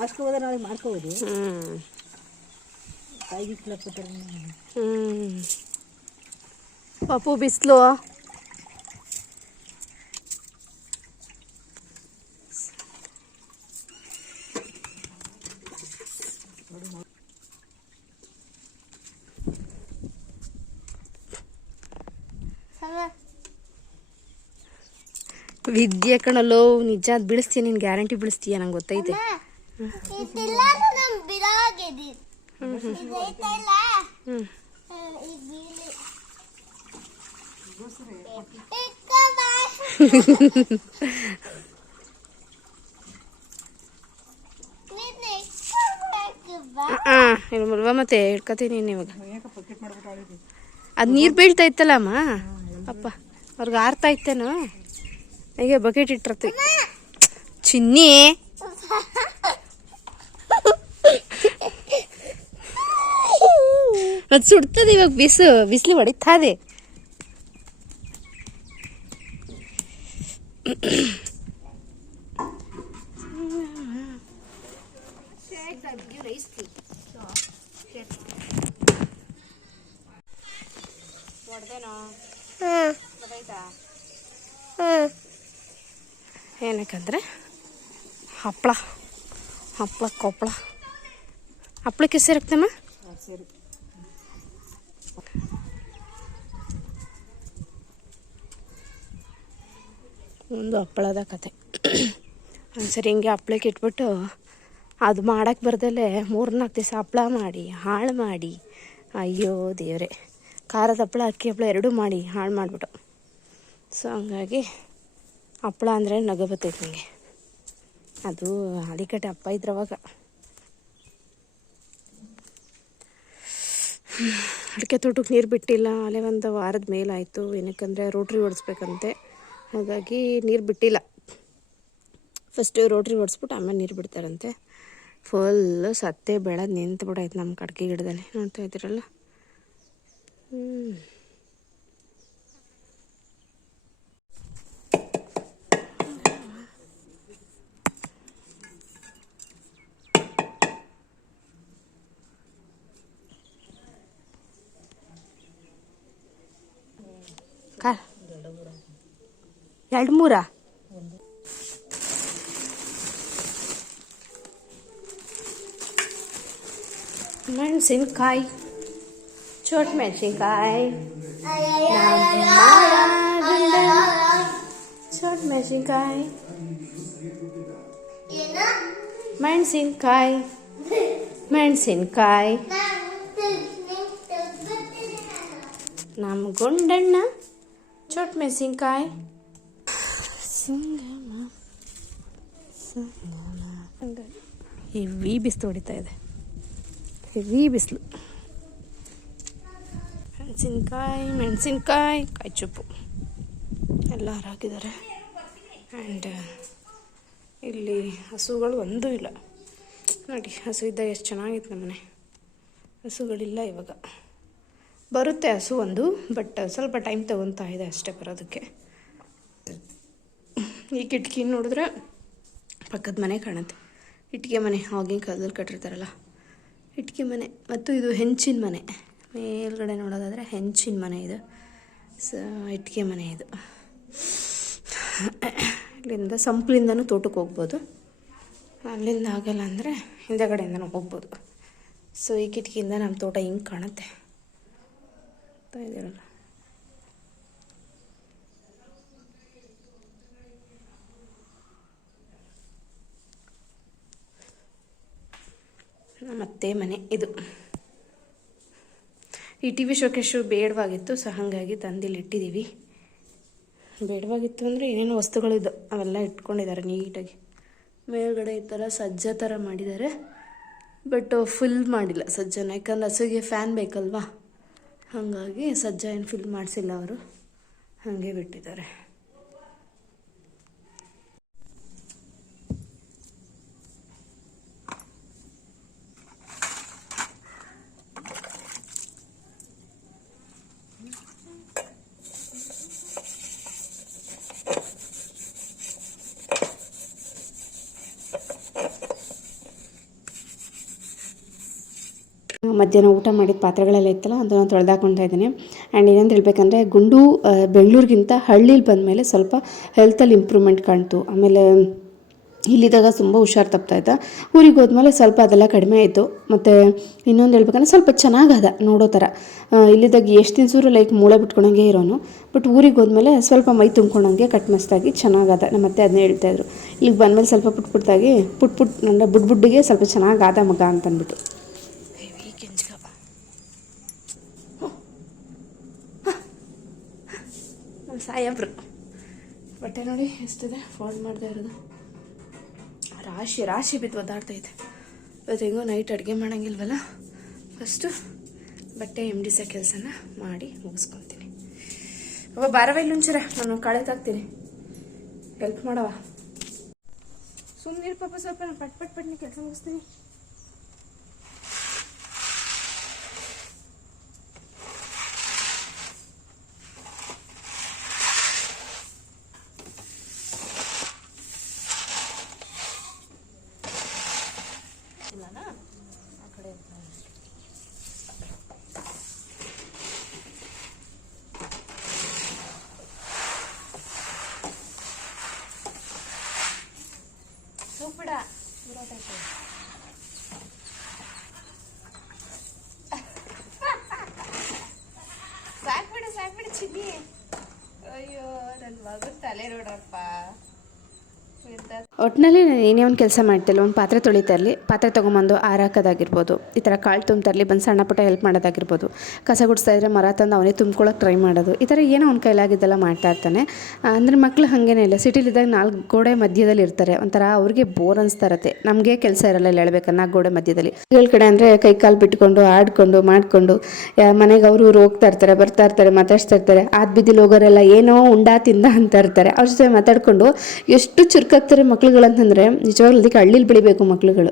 ಆಸ್ಕೊ ಬಂದ್ರೆ ನಾಳೆಗೆ ಮಾಡ್ಕೋಬೋದು. ಹ್ಞೂ ಕಾಯಿಗೆ ಕೊಡ್ತಾರೆ ಹ್ಞೂ ಪಾಪು ಬಿಸಿಲು. ವಿದ್ಯೆ ಕಣಲೋ ನಿಜ ಅದ್ ಬೀಳಿಸ್ತೀಯ ನೀನು ಗ್ಯಾರಂಟಿ ಬೀಳಿಸ್ತೀಯ ನಂಗೆ ಗೊತ್ತೈತೆ. ಮುಲ್ವ ಮತ್ತೆ ಹೇಳ್ಕೊತೀನಿ ಇವಾಗ. ಅದ್ ನೀರ್ ಅದು ಬೀಳ್ತಾ ಇತ್ತಲ್ಲ ಅಮ್ಮ? ಅಪ್ಪ ಅವ್ರಿಗೆ ಆರ್ತಾ ಇತ್ತೇನೋ? ಹೀಗೆ ಬಕೆಟ್ ಇಟ್ಟಿರ್ತಿ. ಚಿನ್ನಿ. ಅದು ಸುಡ್ತದೆ ಇವಾಗ ಬಿಸು ಬಿಸಿಲು ಹೊಡಿತಾದೆ ಏನಕ್ಕಂದ್ರೆ ಹಪ್ಪಳ ಹಪ್ಪಳ ಕೊಪ್ಪಳ. ಹಪ್ಪಳಕ್ಕೆ ಸೇರಿಕ್ತಮ್ಮ ಸರಿ ಒಂದು ಹಪ್ಪಳದ ಕತೆ. ಒಂದ್ಸರಿ ಹಿಂಗೆ ಹಪ್ಪಳಕ್ಕೆ ಇಟ್ಬಿಟ್ಟು ಅದು ಮಾಡೋಕ್ಕೆ ಬರ್ದಲ್ಲೇ ಮೂರ್ನಾಲ್ಕು ದಿವಸ ಹಪ್ಪಳ ಮಾಡಿ ಹಾಳು ಮಾಡಿ. ಅಯ್ಯೋ ದೇವರೇ ಖಾರದ ಹಪ್ಪಳ ಅಕ್ಕಿ ಹಪ್ಪಳ ಎರಡೂ ಮಾಡಿ ಹಾಳು ಮಾಡಿಬಿಟ್ಟು. ಸೊ ಹಂಗಾಗಿ ಹಪ್ಪಳ ಅಂದರೆ ನಗು ಬರ್ತೈತೆ ನನಗೆ ಅದು ಅಲಿಕಟ್ಟೆ ಅಪ್ಪ ಇದ್ರವಾಗ. ಅಡಿಕೆ ತೋಟಕ್ಕೆ ನೀರು ಬಿಟ್ಟಿಲ್ಲ ಅಲ್ಲೇ ಒಂದು ವಾರದ ಮೇಲಾಯಿತು ಏನಕ್ಕಂದರೆ ರೋಟ್ರಿ ಓಡಿಸ್ಬೇಕಂತೆ. ಹಾಗಾಗಿ ನೀರು ಬಿಟ್ಟಿಲ್ಲ. ಫಸ್ಟು ರೋಟ್ರಿ ಓಡಿಸ್ಬಿಟ್ಟು ಆಮೇಲೆ ನೀರು ಬಿಡ್ತಾರಂತೆ. ಫುಲ್ಲು ಸತ್ತೆ ಬೆಳೆದು ನಿಂತು ಬಿಡಾಯ್ತು ನಮ್ಮ ಕಡ್ಕೆ ಗಿಡದಲ್ಲಿ. ನೋಡ್ತಾ ಇದ್ದೀರಲ್ಲ? ಹ್ಞೂ ಕಾ ಎರಡು ಮೂರ ಮೆಣಸಿನ್ಕಾಯಿ. ಚೋಟ್ ಮೆಣಸಿನ್ಕಾಯಿ. ಚೋಟ್ ಮೆಣಸಿನ್ಕಾಯಿ. ಮೆಣಸಿನ್ಕಾಯಿ. ಮೆಣಸಿನ್ಕಾಯಿ. ನಮ್ಮ ಗುಂಡಣ್ಣ ಚೋಟ್ ಮೆಣಸಿನ್ಕಾಯಿ. ಸಿಂಗಮ ಸಂಗಮ ಹೆವಿ ಬಿಸಿಲು ಹೊಡಿತಾ ಇದೆ. ಹೆವಿ ಬಿಸಿಲು. ಮೆಣಸಿನ್ಕಾಯಿ ಮೆಣಸಿನ್ಕಾಯಿ ಕಾಯಿ ಚುಪ್ಪು ಎಲ್ಲ ಹಾಕಿದ್ದಾರೆ ಆ್ಯಂಡ್ ಇಲ್ಲಿ ಹಸುಗಳು ಒಂದೂ ಇಲ್ಲ. ನೋಡಿ ಹಸು ಇದ್ದಾಗ ಎಷ್ಟು ಚೆನ್ನಾಗಿತ್ತು ನಮ್ಮನೆ. ಹಸುಗಳಿಲ್ಲ ಇವಾಗ. ಬರುತ್ತೆ ಹಸು ಒಂದು ಬಟ್ ಸ್ವಲ್ಪ ಟೈಮ್ ತಗೊತಾ ಇದೆ ಅಷ್ಟೇ ಬರೋದಕ್ಕೆ. ಈ ಕಿಟಕಿ ನೋಡಿದ್ರೆ ಪಕ್ಕದ ಮನೆ ಕಾಣುತ್ತೆ. ಇಟ್ಟಿಗೆ ಮನೆ ಆಗಿನ ಕಾಲದಲ್ಲಿ ಕಟ್ಟಿರ್ತಾರಲ್ಲ. ಇಟ್ಟಿಗೆ ಮನೆ ಮತ್ತು ಇದು ಹೆಂಚಿನ ಮನೆ. ಮೇಲ್ಗಡೆ ನೋಡೋದಾದರೆ ಹೆಂಚಿನ ಮನೆ ಇದು. ಸ, ಇಟ್ಟಿಗೆ ಮನೆ ಇದು. ಇಲ್ಲಿಂದ ಸಂಪ್ಲಿಂದನೂ ತೋಟಕ್ಕೆ ಹೋಗ್ಬೋದು. ಅಲ್ಲಿಂದ ಆಗಲ್ಲ ಅಂದರೆ ಹಿಂದೆಗಡೆಯಿಂದನೂ ಹೋಗ್ಬೋದು. ಸೊ, ಈ ಕಿಟಕಿಯಿಂದ ನಮ್ಮ ತೋಟ ಹಿಂಗೆ ಕಾಣುತ್ತೆ. ಇದೆಯಲ್ಲ ಮತ್ತೆ ಮನೆ ಇದು. ಈ ಟಿ ವಿ ಶೋಕೇಶು ಬೇಡವಾಗಿತ್ತು, ಸೊ ಹಾಗಾಗಿ ತಂದಿಲ್ಲಿ ಇಟ್ಟಿದ್ದೀವಿ ಬೇಡವಾಗಿತ್ತು ಅಂದರೆ ಏನೇನು ವಸ್ತುಗಳಿದ್ದು ಅವೆಲ್ಲ ಇಟ್ಕೊಂಡಿದ್ದಾರೆ ನೀಟಾಗಿ. ಮೇಲ್ಗಡೆ ಈ ಥರ ಸಜ್ಜ ಥರ ಮಾಡಿದ್ದಾರೆ. ಬಟ್ ಫುಲ್ ಮಾಡಿಲ್ಲ ಸಜ್ಜನ ಯಾಕಂದ್ರೆ ಹಸುಗೆ ಫ್ಯಾನ್ ಬೇಕಲ್ವಾ? ಹಾಗಾಗಿ ಸಜ್ಜ ಏನು ಫಿಲ್ ಮಾಡಿಸಿಲ್ಲ ಅವರು. ಹಾಗೆ ಬಿಟ್ಟಿದ್ದಾರೆ. ಮಧ್ಯಾಹ್ನ ಊಟ ಮಾಡಿದ ಪಾತ್ರೆಗಳೆಲ್ಲ ಇತ್ತಲ್ಲ, ಅದನ್ನು ತೊಳೆದಾಕೊಳ್ತಾ ಇದ್ದೀನಿ. ಆ್ಯಂಡ್ ಏನಂತ ಹೇಳ್ಬೇಕಂದ್ರೆ, ಗುಂಡು ಬೆಂಗಳೂರಿಗಿಂತ ಹಳ್ಳೀಲಿ ಬಂದಮೇಲೆ ಸ್ವಲ್ಪ ಹೆಲ್ತಲ್ಲಿ ಇಂಪ್ರೂವ್ಮೆಂಟ್ ಕಾಣ್ತು. ಆಮೇಲೆ ಇಲ್ಲಿದ್ದಾಗ ತುಂಬ ಹುಷಾರು ತಪ್ತಾಯಿದ್ದ ಊರಿಗೆ ಹೋದ್ಮೇಲೆ ಸ್ವಲ್ಪ ಅದೆಲ್ಲ ಕಡಿಮೆ ಆಯಿತು. ಮತ್ತು ಇನ್ನೊಂದು ಹೇಳ್ಬೇಕಂದ್ರೆ ಸ್ವಲ್ಪ ಚೆನ್ನಾಗದ ನೋಡೋ ಥರ. ಇಲ್ಲಿದ್ದಾಗ ಎಷ್ಟು ದಿನಸೂರು ಲೈಕ್ ಮೂಳೆ ಬಿಟ್ಕೊಳಂಗೆ ಇರೋನು. ಬಟ್ ಊರಿಗೆ ಹೋದ್ಮೇಲೆ ಸ್ವಲ್ಪ ಮೈ ತುಂಬ್ಕೊಂಡಂಗೆ ಕಟ್ ಮಸ್ತಾಗಿ ಚೆನ್ನಾಗದ. ನಮ್ಮ ಮತ್ತೆ ಅದನ್ನೇ ಹೇಳ್ತಾಯಿದ್ರು ಇಲ್ಲಿಗೆ ಬಂದಮೇಲೆ ಸ್ವಲ್ಪ ಪುಟ್ ಪುಟ್ಟಾಗಿ ಪುಟ್ ಪುಟ್ ಅಂದರೆ ಬುಡ್ ಬುಡ್ಡಿಗೆ ಸ್ವಲ್ಪ ಚೆನ್ನಾಗಾದ ಮಗ ಅಂತಂದ್ಬಿಟ್ಟು ಹೆವಿ ಕೆಂಚ್ಕ ನಮ್ಮ ಸಾಯಬ್ರು. ಬಟ್ಟೆ ನೋಡಿ, ಎಷ್ಟಿದೆ? ಫೋನ್ ಮಾಡದೆ ಇರೋದು. ರಾಶಿ ರಾಶಿ ಬಿದ್ದು ಒದ್ದಾಡ್ತೈತೆ. ಇವತ್ತು ಹೆಂಗೋ ನೈಟ್ ಅಡುಗೆ ಮಾಡೋಂಗಿಲ್ವಲ್ಲ? ಫಸ್ಟು ಬಟ್ಟೆ ಎಂಡಿಸೋ ಕೆಲಸನ ಮಾಡಿ ಮುಗಿಸ್ಕೊತೀನಿ ಅವ ಬಾರವ ಇಲ್ಲುಂಚರ ನಾನು ಕಳೆ ತಾಕ್ತೀನಿ ಹೆಲ್ಪ್ ಮಾಡವ ಸುಮ್ಮನೆ ಪಾಪ, ಸ್ವಲ್ಪ ನಾನು ಪಟ್ ಪಟ್ ಪಟ್ನಿ ಕೆಲಸ ಮುಗಿಸ್ತೀನಿ ಇಲ್ಲನಾ ಆ ಕಡೆ ಸೂಪಿಡ ಸಾಕ್ಬಿಡು ಸಾಕ್ಬಿಡು ಚಿನ್ನಿ ಅಯ್ಯೋ ನನ್ನ ಮಗನ ತಲೆ ನೋಡ್ರಪ್ಪ ಒಟ್ಟಿನಲ್ಲಿ ನಾನು ಏನೇ ಒಂದು ಕೆಲಸ ಮಾಡ್ತಿಲ್ಲ ಒಂದು ಪಾತ್ರೆ ತೊಳಿತಾ ಇರಲಿ, ಪಾತ್ರೆ ತೊಗೊಂಬಂದು ಆರಾಕೋದಾಗಿರ್ಬೋದು ಈ ಥರ ಕಾಳು ತುಂಬ್ತಾ ಇರಲಿ, ಬಂದು ಸಣ್ಣ ಪುಟ್ಟ ಹೆಲ್ಪ್ ಮಾಡೋದಾಗಿರ್ಬೋದು, ಕಸ ಗುಡಿಸ್ತಾ ಇದ್ರೆ ಮರ ತಂದು ಅವನೇ ತುಂಬ್ಕೊಳಕ್ಕೆ ಟ್ರೈ ಮಾಡೋದು, ಈ ಥರ ಏನೋ ಅವ್ನ ಕೈಲಾಗಿದ್ದೆಲ್ಲ ಮಾಡ್ತಾ ಇರ್ತಾನೆ. ಅಂದರೆ ಮಕ್ಳು ಹಾಗೇನೇ ಇಲ್ಲ ಸಿಟಿಲಿದ್ದಾಗ ನಾಲ್ಕು ಗೋಡೆ ಮಧ್ಯದಲ್ಲಿ ಇರ್ತಾರೆ, ಒಂಥರ ಅವ್ರಿಗೆ ಬೋರ್ ಅನಿಸ್ತಾ ಇರುತ್ತೆ, ನಮಗೆ ಕೆಲಸ ಇರಲ್ಲ ಇಲ್ಲಿ ಹೇಳ್ಬೇಕು ನಾಲ್ಕು ಗೋಡೆ ಮಧ್ಯದಲ್ಲಿ. ಈ ಕಡೆ ಅಂದರೆ ಕೈ ಕಾಲು ಬಿಟ್ಕೊಂಡು, ಆಡ್ಕೊಂಡು, ಮಾಡಿಕೊಂಡು ಮನೆಗೆ ಅವರು ಇವ್ರು ಹೋಗ್ತಾ ಇರ್ತಾರೆ, ಬರ್ತಾ ಇರ್ತಾರೆ ಮಾತಾಡ್ತಾ ಇರ್ತಾರೆ, ಆದ್ ಬಿದ್ದಿಲ್ ಹೋಗೋರೆಲ್ಲ ಏನೋ ಉಂಡಾ ತಿಂದ ಅಂತ ಇರ್ತಾರೆ, ಅವ್ರ ಜೊತೆ ಮಾತಾಡ್ಕೊಂಡು ಎಷ್ಟು ಚುರುಕಾಗ್ತಾರೆ ಮಕ್ಳುಗಳಂತಂದರೆ ನಿಜವಾಗ್ಲೂ ಅದಕ್ಕೆ ಹಳ್ಳಿಲಿ ಬೆಳಿಬೇಕು ಮಕ್ಳುಗಳು.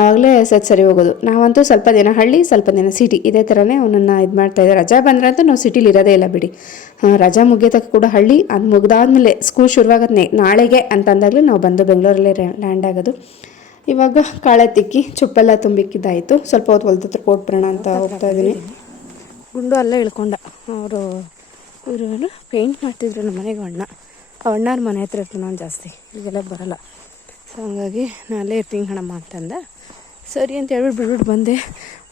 ಆವಾಗಲೇ ಸತ್ ಸರಿ ಹೋಗೋದು. ನಾವಂತೂ ಸ್ವಲ್ಪ ದಿನ ಹಳ್ಳಿ ಸ್ವಲ್ಪ ದಿನ ಸಿಟಿ ಇದೇ ಥರನೇ ಅವನನ್ನು ಇದು ಮಾಡ್ತಾ ಇದ್ದಾರೆ. ರಜಾ ಬಂದರೆ ಅಂತೂ ನಾವು ಸಿಟಿಲಿ ಇರೋದೇ ಇಲ್ಲ ಬಿಡಿ. ರಜಾ ಮುಗಿಯೋತಕ್ಕ ಕೂಡ ಹಳ್ಳಿ ಅದು ಮುಗಿದಾದ್ಮೇಲೆ ಸ್ಕೂಲ್ ಶುರುವಾಗತ್ತೆ ನಾಳೆಗೆ ಅಂತಂದಾಗಲೇ ನಾವು ಬಂದು ಬೆಂಗಳೂರಲ್ಲೇ ಲ್ಯಾಂಡ್ ಆಗೋದು. ಇವಾಗ ಕಾಳೆ ತಿಕ್ಕಿ ಚುಪ್ಪೆಲ್ಲ ತುಂಬಿಕ್ಕಿದ್ದಾಯಿತು. ಸ್ವಲ್ಪ ಹೊತ್ತು ಹೊಲ್ದ ಹತ್ರ ಕೊಟ್ಬಿಡೋಣ ಅಂತ ಹೋಗ್ತಾ ಇದ್ದೀನಿ. ಗುಂಡು ಅಲ್ಲೇ ಇಳ್ಕೊಂಡ. ಅವರು ಇವರು ಪೇಂಟ್ ಮಾಡ್ತಿದ್ರು ನಮ್ಮ ಮನೆಗೆ ಅಣ್ಣ. ಆ ಅಣ್ಣಾರ ಮನೆ ಹತ್ರ ಇರ್ತೀನಿ ನಾನು ಜಾಸ್ತಿ. ಈಗೆಲ್ಲ ಬರಲ್ಲ. ಸೊ ಹಂಗಾಗಿ ನಾನು ಅಲ್ಲೇ ಇರ್ತೀನಿ ಕಣಮ್ಮ ಅಂತಂದೆ. ಸರಿ ಅಂತ ಹೇಳ್ಬಿಟ್ಟು ಬಿಡ್ಬಿಟ್ಟು ಬಂದೆ.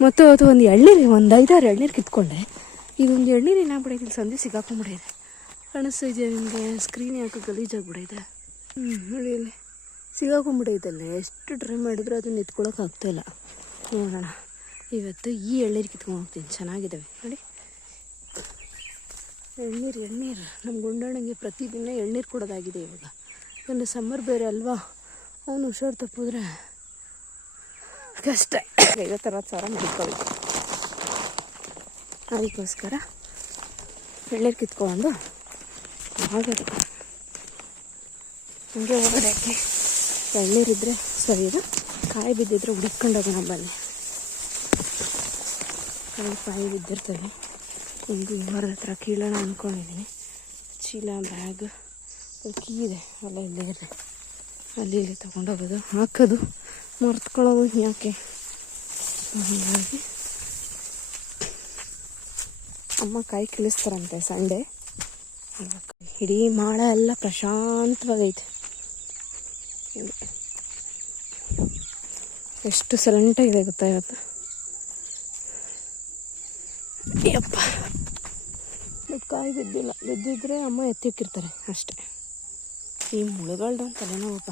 ಮತ್ತು ಅದು ಒಂದು ಎಳ್ನೀರು, ಒಂದು ಐದಾರು ಎಳ್ನೀರು ಕಿತ್ಕೊಂಡೆ. ಇದೊಂದು ಎಳ್ನೀರು ಏನಾಗ್ಬಿಡೈತಿ ಸಂಧಿ ಸಿಗಾಕೊಂಡ್ಬಿಡೈತೆ ಕಾಣಿಸ್ತಾ ನಿಮಗೆ ಸ್ಕ್ರೀನ್ ಯಾಕೆ ಗಲೀಜಾಗ್ಬಿಡೈತೆ. ಹ್ಞೂ ನೋಡಿ ಇಲ್ಲಿ ಸಿಗಾಕೊಂಡ್ಬಿಡೈತಲ್ಲ ಎಷ್ಟು ಟ್ರೈ ಮಾಡಿದ್ರು ಅದು ನಿಂತ್ಕೊಳಕ್ಕೆ ಆಗ್ತಾಯಿಲ್ಲ ನೋಡೋಣ. ಇವತ್ತು ಈ ಎಳ್ನೀರು ಕಿತ್ಕೊಂಡು ಹೋಗ್ತೀನಿ. ಚೆನ್ನಾಗಿದ್ದಾವೆ ನೋಡಿ ಎಳ್ನೀರು ಎಳ್ನೀರು ನಮ್ಮ ಗುಂಡಣ್ಣಂಗೆ ಪ್ರತಿದಿನ ಎಳ್ನೀರು ಕೊಡೋದಾಗಿದೆ ಇವಾಗ. ಯಾಕಂದರೆ ಸಮ್ಮರ್ ಬೇರೆ ಅಲ್ವಾ? ಅವನು ಹುಷಾರು ತಪ್ಪಿದ್ರೆ ಕಷ್ಟ. ಐವತ್ತು ಅರವತ್ತು ಸಾವಿರ ಮಾಡ್ಕೊಳ್ಳಿ ಅದಕ್ಕೋಸ್ಕರ ಎಳ್ನೀರು ಕಿತ್ಕೊಂಡು ಆಗೋದು. ಹಂಗೆ ಹೊರಡಕ್ಕೆ ಎಳ್ನೀರಿದ್ದರೆ ಸರಿ ಇದು. ಕಾಯಿ ಬಿದ್ದಿದ್ರೆ ಹುಡುಕೊಂಡೋಗೋಣ ಬನ್ನಿ. ಕಾಯಿ ಬಿದ್ದಿರ್ತವೆ ಒಂದು ಮರದ ಹತ್ರ ಕೀಳೋಣ ಅಂದ್ಕೊಂಡಿದ್ದೀನಿ ಚೀಲ ಬ್ಯಾಗ್ ಕೀ ಇದೆ. ಅಲ್ಲ ಇಲ್ಲೇ ಇದೆ. ಅಲ್ಲಿ ಇಲ್ಲಿ ತೊಗೊಂಡೋಗೋದು. ಹಾಕೋದು. ಮರ್ತ್ಕೊಳ್ಳೋದು ಯಾಕೆ? ಹಾಗಾಗಿ. ಅಮ್ಮ ಕಾಯಿ ಕೀಳಿಸ್ತಾರಂತೆ ಸಂಡೆ. ಇಡೀ ಮಾಳ ಎಲ್ಲ ಪ್ರಶಾಂತವಾಗೈತೆ. ಎಷ್ಟು ಸೈಲೆಂಟಾಗಿದೆ ಗೊತ್ತಾ ಇವತ್ತು? ಯಪ್ಪ. ಕಾಯಿ ಬಿದ್ದಿಲ್ಲ ಬಿದ್ದಿದ್ರೆ ಅಮ್ಮ ಎತ್ತಿಕ್ಕಿರ್ತಾರೆ ಅಷ್ಟೇ. ಈ ಮುಳುಗಳ್ದು ತಲೆನೋವಪ್ಪ.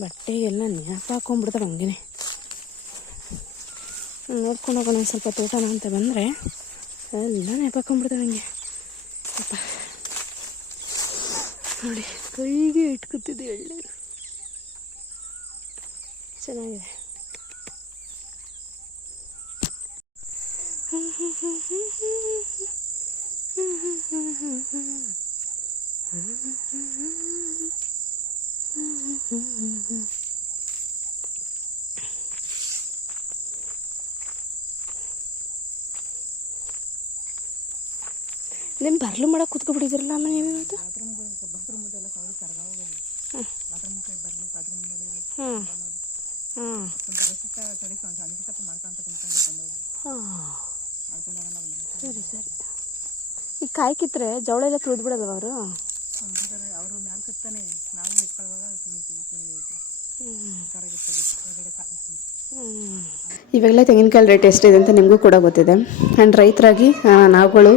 ಬಟ್ಟೆ ಎಲ್ಲ ನ್ಯಾಪ ಹಾಕೊಂಡ್ಬಿಡ್ತಾರೆ ಹಂಗೇನೆ. ನೋಡ್ಕೊಂಡು ಹೋಗೋಣ ಸ್ವಲ್ಪ ತೋಟನ ಅಂತ ಬಂದರೆ ಎಲ್ಲ ನೆಪ ಹಾಕೊಂಡ್ಬಿಡ್ತಾರೆ ಹಂಗೆ. ಅಪ್ಪ. ನೋಡಿ, ಕೈಗೆ ಇಟ್ಕೊತಿದ್ದೆ ಎಳ್ಳೆ. ಚೆನ್ನಾಗಿದೆ. ನಿಮ್ಮ ಬರ್ಲು ಮಾಡಕ್ಕೆ ಕೂತ್ಕೊಬಿಟ್ಟಿದ್ದೀರಲ್ಲ ಅಮ್ಮ ನೀವು ಇವತ್ತು? ಹ್ಞೂ ಹ್ಞೂ ಸರಿ ಸರಿ. ಈ ಕಾಯಿ ಕಿತ್ತರೆ ಜವಳ ಎಲ್ಲ ತುಳಿದು ಬಿಡಲ್ವ ಅವರು? ಅವರು ಮ್ಯಾಲ ಕತ್ತಾನೆ ನಾವು ಇಟ್ಕೊಳ್ಳುವಾಗ ಇವಾಗಲೇ ತೆಂಗಿನಕಾಯಿ ರೇಟ್ ಎಷ್ಟಿದೆ ಅಂತ ನಿಮಗೂ ಕೂಡ ಗೊತ್ತಿದೆ. ಆ್ಯಂಡ್ ರೈತರಾಗಿ ನಾವುಗಳು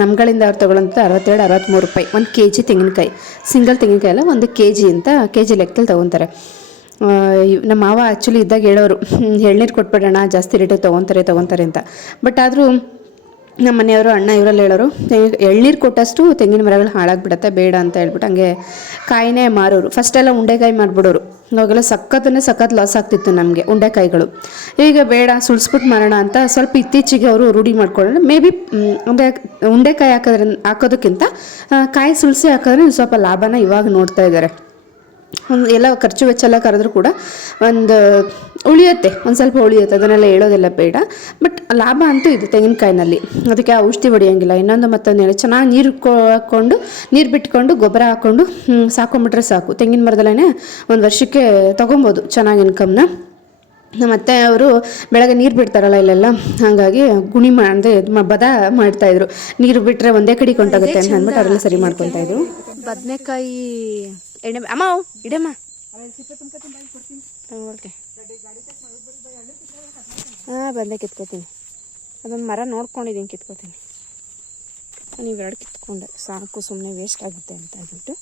ನಮ್ಗಳಿಂದ ಅವ್ರು ತೊಗೊಳ್ಳೋಂಥ ಅರವತ್ತೆರಡು ಅರವತ್ತ್ಮೂರು ರೂಪಾಯಿ ಒಂದು ಕೆ ಜಿ ತೆಂಗಿನಕಾಯಿ. ಸಿಂಗಲ್ ತೆಂಗಿನಕಾಯಿ ಅಲ್ಲ ಒಂದು ಕೆ ಜಿ ಅಂತ ಕೆ ಜಿ ಲೆಕ್ಕದಲ್ಲಿ ತೊಗೊತಾರೆ. ನಮ್ಮ ಮಾವ ಆ್ಯಕ್ಚುಲಿ ಇದ್ದಾಗ ಹೇಳೋರು ಎಳ್ನೀರು ಕೊಟ್ಬಿಡೋಣ ಜಾಸ್ತಿ ರೇಟಿಗೆ ತೊಗೊತಾರೆ ತೊಗೊತಾರೆ ಅಂತ. ಬಟ್ ಆದರೂ ನಮ್ಮ ಮನೆಯವರು, ಅಣ್ಣ ಇವರಲ್ಲಿ ಹೇಳೋರು ಎಳ್ನೀರು ಕೊಟ್ಟಷ್ಟು ತೆಂಗಿನ ಮರಗಳು ಹಾಳಾಗ್ಬಿಡತ್ತೆ, ಬೇಡ ಅಂತ ಹೇಳ್ಬಿಟ್ಟು ಹಂಗೆ ಕಾಯಿನೇ ಮಾರೋರು. ಫಸ್ಟೆಲ್ಲ ಉಂಡೆಕಾಯಿ ಮಾಡಿಬಿಡೋರು ಅವಾಗೆಲ್ಲ ಸಖತ್ತನ್ನೇ ಸಖತ್ ಲಾಸ್ ಆಗ್ತಿತ್ತು ನಮಗೆ, ಉಂಡೆಕಾಯಿಗಳು. ಈಗ ಬೇಡ ಸುಳ್ಸ್ಬಿಟ್ಟು ಮಾರೋಣ ಅಂತ ಸ್ವಲ್ಪ ಇತ್ತೀಚೆಗೆ ಅವರು ರೂಢಿ ಮಾಡ್ಕೊಳ್ಳೋಣ. ಮೇ ಬಿ ಉಂಡೆ, ಉಂಡೆಕಾಯಿ ಹಾಕೋದ್ರ ಹಾಕೋದಕ್ಕಿಂತ ಕಾಯಿ ಸುಳಿಸಿ ಹಾಕೋದ್ರೆ ಸ್ವಲ್ಪ ಲಾಭನ ಇವಾಗ ನೋಡ್ತಾ ಇದ್ದಾರೆ. ಎಲ್ಲ ಖರ್ಚು ವೆಚ್ಚ ಎಲ್ಲ ಕರೆದ್ರೂ ಕೂಡ ಒಂದು ಉಳಿಯುತ್ತೆ. ಒಂದು ಸ್ವಲ್ಪ ಉಳಿಯುತ್ತೆ. ಅದನ್ನೆಲ್ಲ ಹೇಳೋದೆಲ್ಲ ಬೇಡ. ಬಟ್ ಲಾಭ ಅಂತೂ ಇದೆ ತೆಂಗಿನಕಾಯಿನಲ್ಲಿ. ಅದಕ್ಕೆ ಔಷಧಿ ಹೊಡಿಯೋಂಗಿಲ್ಲ. ಇನ್ನೊಂದು ಮತ್ತೊಂದು ಹೇಳಿ. ಚೆನ್ನಾಗಿ ನೀರು ಹಾಕ್ಕೊಂಡು ನೀರು ಬಿಟ್ಕೊಂಡು ಗೊಬ್ಬರ ಹಾಕ್ಕೊಂಡು ಸಾಕೊಂಬಿಟ್ರೆ ಸಾಕು. ತೆಂಗಿನ ಮರದಲ್ಲೇ ಒಂದು ವರ್ಷಕ್ಕೆ ತೊಗೊಬೋದು ಚೆನ್ನಾಗಿ ಇನ್ಕಮ್ನ ಮತ್ತು ಅವರು ಬೆಳಗ್ಗೆ ನೀರು ಬಿಡ್ತಾರಲ್ಲ ಇಲ್ಲೆಲ್ಲ. ಹಾಗಾಗಿ ಗುಣಿ ಮಾಡಿದೆ ಬದ ಮಾಡ್ತಾಯಿದ್ರು ನೀರು ಬಿಟ್ಟರೆ ಒಂದೇ ಕಡೆ ಕೊಂಟಾಗುತ್ತೆ ಅಂತ ಅಂದ್ಬಿಟ್ಟು ಅವರೆಲ್ಲ ಸರಿ ಮಾಡ್ಕೊತಾ ಇದ್ರು. ಬದನೆಕಾಯಿ ಎಣ್ಣೆ ಅಮ್ಮ ಇಡಮ್ಮ. ತಗೊಳ್ಕೆ ಹಾಂ, ಬಂದೆ, ಕಿತ್ಕೋತೀನಿ. ಅದೊಂದು ಮರ ನೋಡ್ಕೊಂಡಿದ್ದೀನಿ ಕಿತ್ಕೋತೀನಿ. ನಾನು ಇವೆರಡು ಕಿತ್ಕೊಂಡೆ. ಸಾಕು ಸುಮ್ಮನೆ ವೇಸ್ಟ್ ಆಗುತ್ತೆ ಅಂತ ಹೇಳ್ಬಿಟ್ಟು.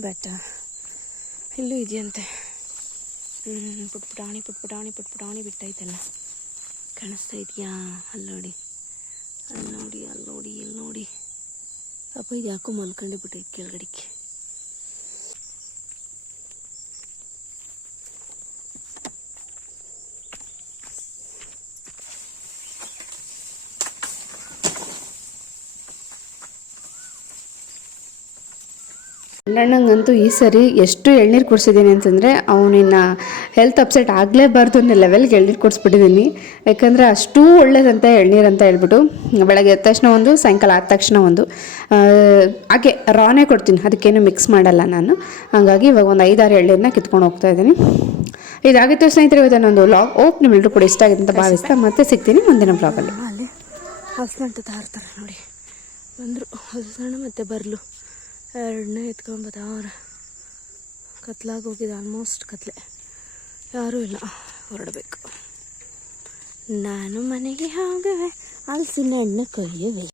ಬಟ್ ಇಲ್ಲೂ ಇದೆಯಂತೆ. ಹ್ಞೂ ಪುಟ್ಪುಟಾಣಿ ಪುಟ್ಪುಟಾಣಿ ಪುಟ್ಪುಟಾಣಿ ಬಿಟ್ಟೈತಲ್ಲ. ಕಾಣಿಸ್ತಾ ಇದೆಯಾ? ಅಲ್ಲಿ ನೋಡಿ. ಅಲ್ಲಿ ನೋಡಿ ಅಲ್ಲಿ ನೋಡಿ, ಇಲ್ಲಿ ನೋಡಿ. ಅಪ್ಪ ಇದು ಯಾಕೋ ಮಲ್ಕೊಂಡೆ ಬಿಟ್ಟೈತೆ ಕೆಳಗಡೆಗೆ ಅಣ್ಣಂಗಂತೂ ಈ ಸರಿ ಎಷ್ಟು ಎಳ್ನೀರು ಕುಡಿಸಿದ್ದೀನಿ ಅಂತಂದರೆ ಅವನಿನ್ನ ಹೆಲ್ತ್ ಅಪ್ಸೆಟ್ ಆಗಲೇಬಾರ್ದು ಅನ್ನೋ ಲೆವೆಲ್ಗೆ ಎಳ್ನೀರು ಕುಡಿಸ್ಬಿಟ್ಟಿದ್ದೀನಿ ಯಾಕಂದರೆ ಅಷ್ಟೂ ಒಳ್ಳೇದಂತ ಎಳ್ನೀರು ಅಂತ ಹೇಳ್ಬಿಟ್ಟು ಬೆಳಗ್ಗೆ ಎದ್ದ ತಕ್ಷಣ ಒಂದು ಸಾಯಂಕಾಲ ಆದ ತಕ್ಷಣ ಒಂದು. ಹಾಗೆ ರಾನೇ ಕೊಡ್ತೀನಿ ಅದಕ್ಕೇನು ಮಿಕ್ಸ್ ಮಾಡಲ್ಲ ನಾನು. ಹಾಗಾಗಿ ಇವಾಗ ಒಂದು ಐದಾರು ಎಳ್ನೀರನ್ನ ಕಿತ್ಕೊಂಡು ಹೋಗ್ತಾ ಇದ್ದೀನಿ. ಇದಾಗಿತ್ತು ಸ್ನೇಹಿತರೆ ಇವತ್ತು ಒಂದು ಲಾಗ್ ಓಪ್ ನಿಮ್ಮೆಲ್ಲರೂ ಕೂಡ ಇಷ್ಟ ಆಗಿದೆ ಅಂತ ಭಾವಿಸ್ತಾ ಮತ್ತೆ ಸಿಗ್ತೀನಿ ಮುಂದಿನ ಬ್ಲಾಗಲ್ಲಿ ಅಲ್ಲಿ. ಹಸ್ಬೆಂಡ್ ತಾರ್ತಾರೆ ನೋಡಿ. ಬಂದರು ಹಸಣ ಮತ್ತೆ ಬರಲು. ಎರಡನೇ ಎತ್ಕೊಂಬತ್ತವ್ರೆ ಕತ್ಲಾಗಿ ಹೋಗಿದೆ ಆಲ್ಮೋಸ್ಟ್ ಕತ್ಲೆ. ಯಾರೂ ಇಲ್ಲ, ಹೊರಡಬೇಕು. ನಾನು ಮನೆಗೆ ಹೋಗುವೆ. ಸುಮ್ಮನೆ ಎಣ್ಣೆ ಕೈಯುವೆ